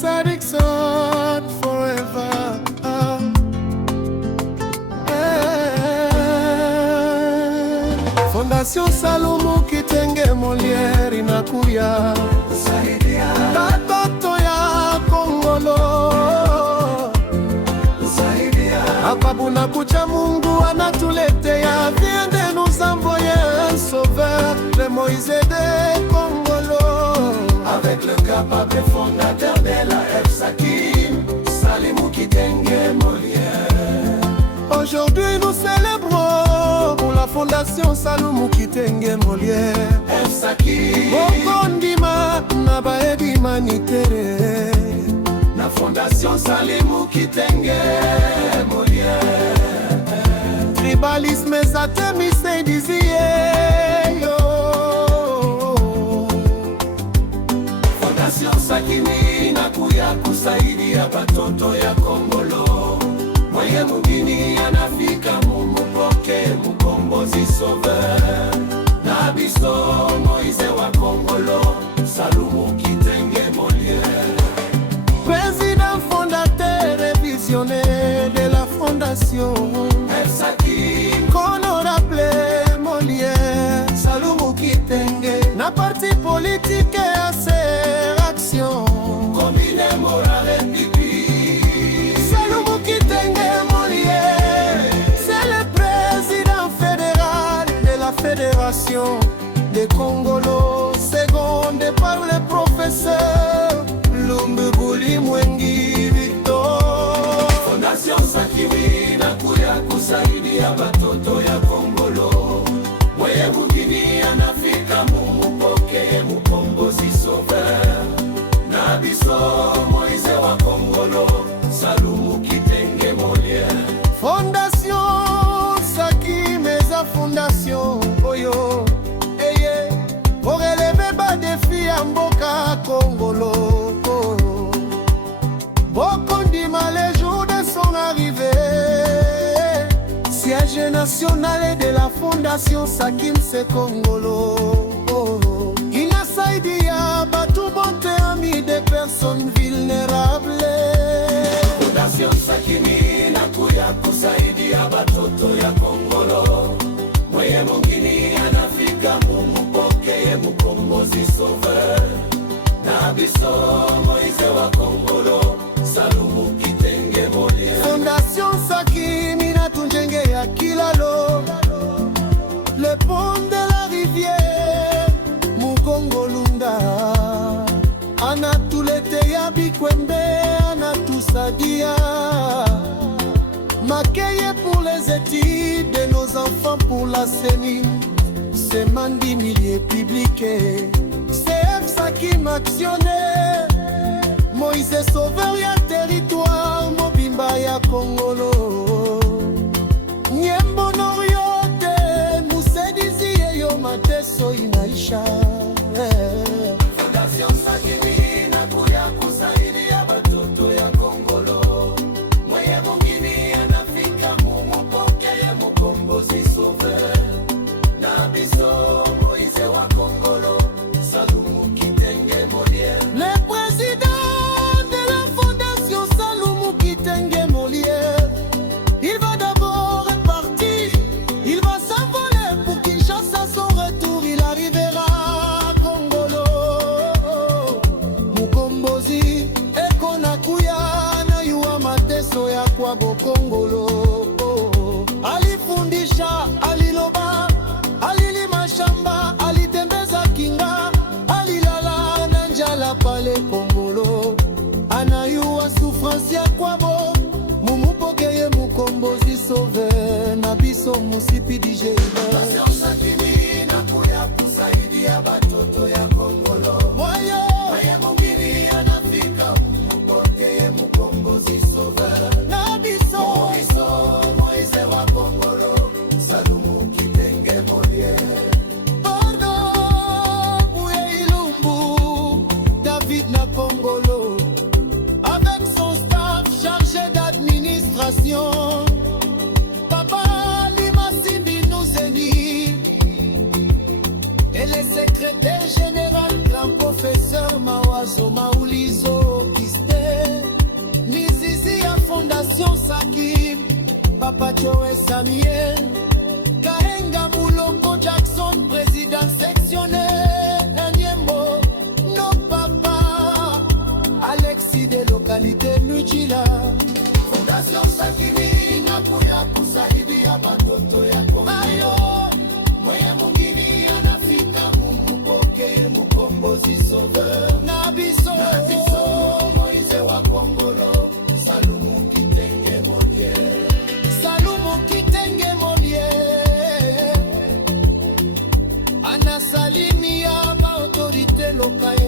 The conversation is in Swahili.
Sadikson forever. Fondation Salumu Kitenge Molière inakuya kusaidia batoto ya Kongolo, kusaidia hapa bunakucha. Mungu anatuletea, vient de nous envoyer un sauveur, le Moïse de Kongolo, avec le capable fondateur de la FSAKIM, Salumu Kitenge Molière. Aujourd'hui nous célébrons pour la Fondation Salumu Kitenge Molière, FSAKIM Mokondima na baebi manitere na Fondation Salumu Kitenge Molière. Tribalisme zatemise dizie yo. Fondation Sakini nakuya kusaidia batoto ya Kongolo, mwenye mugini anafika mumupoke mukombozi sauveur na biso Moïse wa Kongolo, Salumu Kitenge Molière. Président fondateur et visionnaire de la Fondation FSAKIM, honorable Molière, Salumu Kitenge na parti politique et ses actions communément la République. Salumu Kitenge Molière, c'est le président fédéral de la Fédération de Kongolo, secondé par le professeur Lumbubuli Mwengi Victor. Fondation Sakini nakuya kusaidia batoto ya Kongolo, mwenye mugini anafika mumupoke mukombozi sauveur na biso Moïse wa Kongolo, Salumu Kitenge Molière. Fondation Sakini meza fondation oyo eye pour relever ba défi ya mboka Kongolo. Bokondima les jours de son arrivée, siège national de la Fondation Sakim se Kongolo. Inasaidia batu bote ami des personnes vulnérables. Fondation Sakini nakuya kusaidia batoto ya Kongolo, mwenye mungini anafika mumupoke mukombozi sauveur na biso Moïse wa Kongolo, Salumu Kitenge Molière. Fondation Sakini natunjengea kilalo, le pont de la rivière Mukongolunda, anatuletea bikwembe, anatusadia makeye pour les études de nos enfants, pour la CENI, c'est mandi milliers publiés, c'est FSAKIM actionnaire, Moïse sauveur ya territoire mobimba ya Kongolo. Nyembo noriote musedizi yeyo mateso inaisha. Fondation Sakini nakuya kusaidia batoto ya Kongolo, mwenye mungini anafika mumupoke mukombozi sauveur na biso Moïse wa Kongolo, Salumu Kitenge Molière. Le président de la Fondation Salumu Kitenge Molière, il va d'abord partir, il va s'envoler pour Kinshasa. Son retour il arrivera à Kongolo. Mukombozi eko nakuya na yuwa mateso ya kwa Kongolo. Alifundisha, aliloba, alilima shamba, alitembeza kinga, alilala na njala pale Kongolo. Anayua souffrance ya kwabo, mumupokeye mukombozi sauveur na biso musipi DJ. Fondation Sakini nakuya kusaidia batoto ya Kongolo, mwenye mungini anafika mumupokeye mukombozi sauveur na biso Moïse wa Kongolo, Salumu Kitenge Molière. Pardon Bouye Ilumbu, David na Kongolo, avec son staff chargé d'administration, Papa Lima Simbi Nouzeni et les secrétaire général grand professeur Mawazo Maulizo Gispe, Nizizi ya Fondation Sakim, Papa Joe Samuel, Kahenga Muloko Jackson, président sectionnaire Nyembo, no papa, Alexis de localité Nujila, Fondation Sakimi na kuya kusaidia batoto ya Kongo. Mwenye mwingine anafika mumupokeye mukombozi sauveur. Nabiso Moize wa Kongolo, Salumu Kitenge Moliere. Salumu Kitenge Moliere anasalimia ba autorité lokale